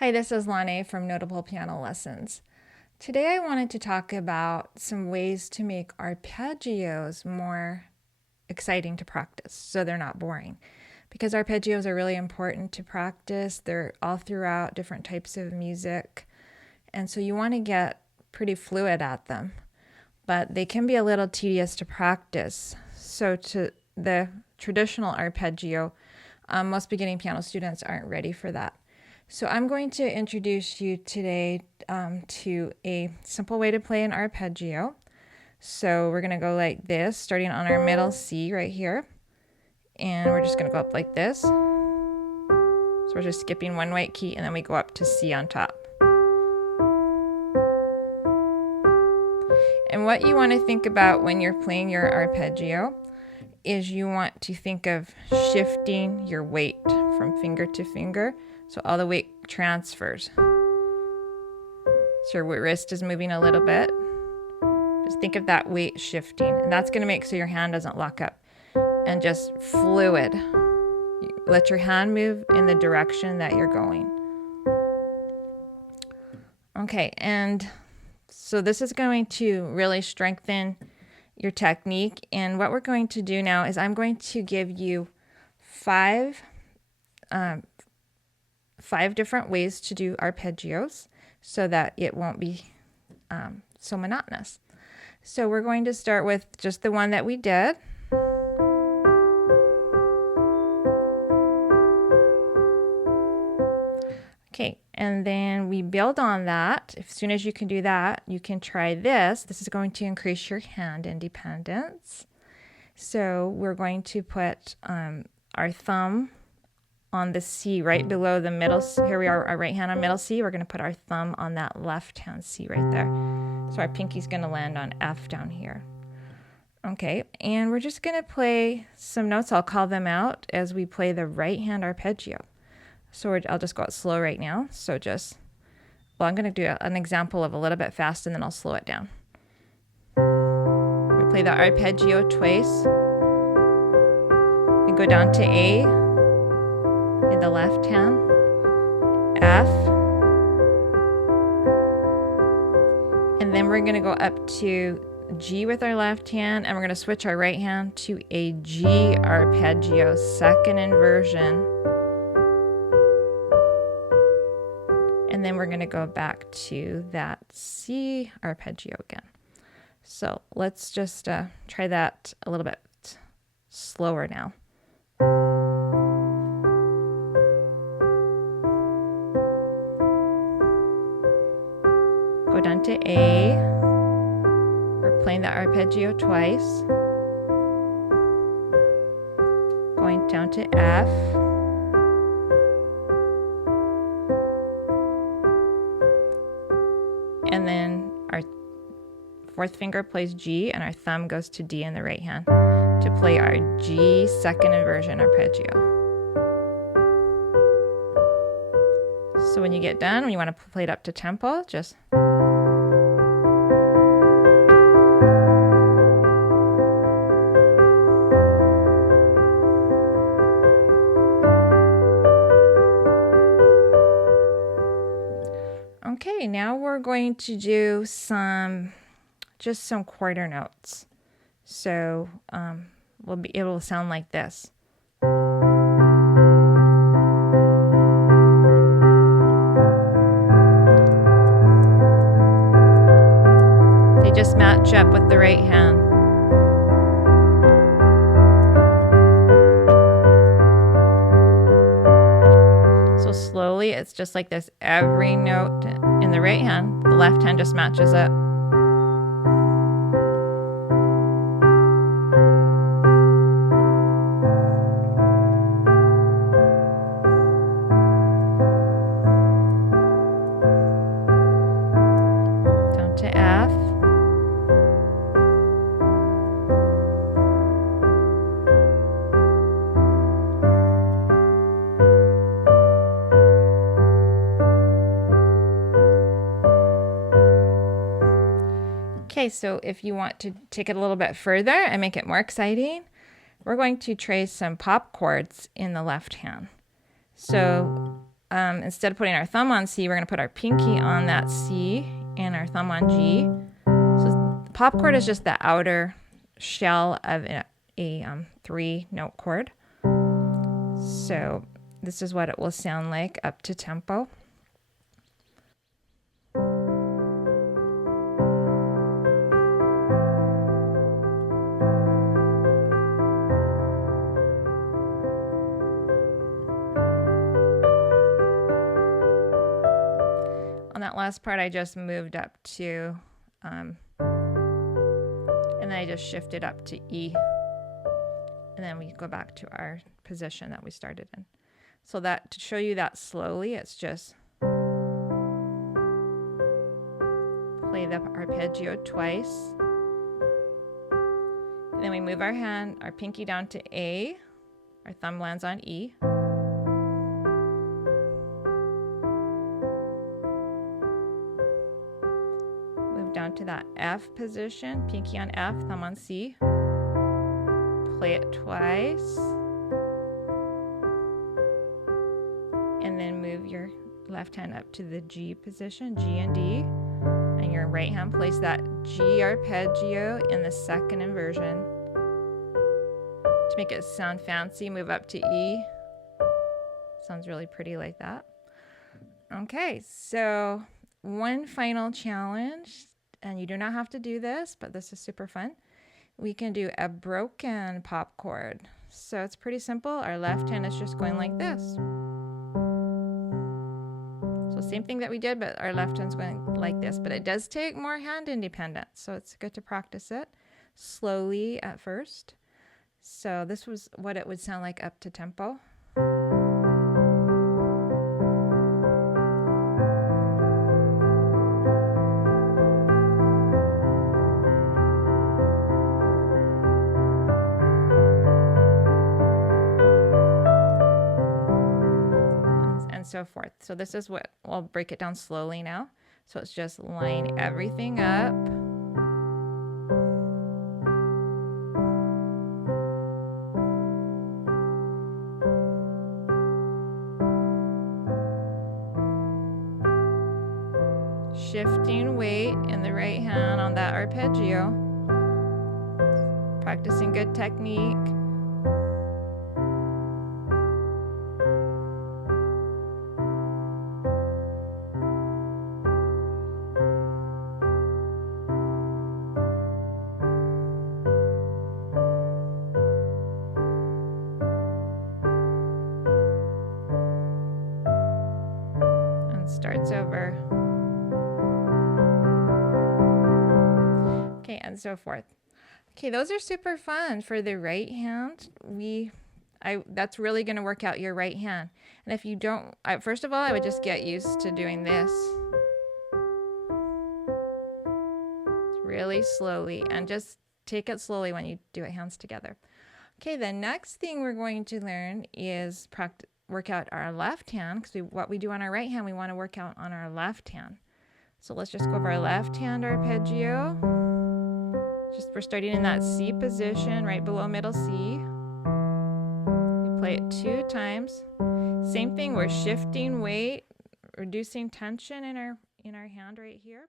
Hi, this is Lane from Notable Piano Lessons. Today I wanted to talk about some ways to make arpeggios more exciting to practice so they're not boring. Because arpeggios are really important to practice, they're all throughout different types of music, and so you want to get pretty fluid at them. But they can be a little tedious to practice. So to the traditional arpeggio, most beginning piano students aren't ready for that. So I'm going to introduce you today to a simple way to play an arpeggio. So we're going to go like this, starting on our middle C right here. And we're just going to go up like this. So we're just skipping one white key and then we go up to C on top. And what you want to think about when you're playing your arpeggio is you want to think of shifting your weight from finger to finger. So all the weight transfers. So your wrist is moving a little bit. Just think of that weight shifting. And that's going to make so your hand doesn't lock up. And just fluid. Let your hand move in the direction that you're going. Okay, and so this is going to really strengthen your technique. And what we're going to do now is I'm going to give you five different ways to do arpeggios so that it won't be so monotonous. So we're going to start with just the one that we did. Okay, and then we build on that. As soon as you can do that, you can try this. This is going to increase your hand independence. So we're going to put our thumb on the C right below the middle. Here we are, our right hand on middle C. We're going to put our thumb on that left hand C right there. So our pinky's going to land on F down here. Okay, and we're just going to play some notes. I'll call them out as we play the right hand arpeggio. So I'll just go out slow right now. So I'm going to do an example of a little bit fast and then I'll slow it down. We play the arpeggio twice. We go down to A in the left hand, F, and then we're going to go up to G with our left hand, and we're going to switch our right hand to a G arpeggio, second inversion. And then we're going to go back to that C arpeggio again. So let's just try that a little bit slower now. Go down to A. We're playing the arpeggio twice. Going down to F. And then our fourth finger plays G and our thumb goes to D in the right hand to play our G second inversion arpeggio. So when you get done, when you want to play it up to tempo, just okay, now we're going to do just some quarter notes. So it will sound like this. They just match up with the right hand. So slowly, it's just like this. Every note in the right hand, the left hand just matches up. Down to F. Okay, so if you want to take it a little bit further and make it more exciting, we're going to trace some pop chords in the left hand. So instead of putting our thumb on C, we're going to put our pinky on that C and our thumb on G. So the pop chord is just the outer shell of a 3-note chord. So this is what it will sound like up to tempo. On that last part, I just moved up to, and then I just shifted up to E. And then we go back to our position that we started in. So that, to show you that slowly, it's just play the arpeggio twice. And then we move our hand, our pinky down to A. Our thumb lands on E. Move down to that F position, pinky on F, thumb on C. Play it twice. And then move your left hand up to the G position, G and D. And your right hand place that G arpeggio in the second inversion. To make it sound fancy, move up to E. Sounds really pretty like that. Okay, so one final challenge, and you do not have to do this, but this is super fun. We can do a broken pop chord. So it's pretty simple. Our left hand is just going like this. So same thing that we did, but our left hand's going like this. But it does take more hand independence, so it's good to practice it slowly at first. So this was what it would sound like up to tempo. And so forth. So this is what, I'll break it down slowly now. So it's just line everything up. Shifting weight in the right hand on that arpeggio. Practicing good technique. And starts over. And so forth. Okay, those are super fun for the right hand. That's really going to work out your right hand. And if you don't, first of all, I would just get used to doing this really slowly, and just take it slowly when you do it hands together. Okay, the next thing we're going to learn is work out our left hand, because what we do on our right hand, we want to work out on our left hand. So let's just go over our left hand arpeggio. We're starting in that C position, right below middle C. We play it 2 times. Same thing, we're shifting weight, reducing tension in our hand right here.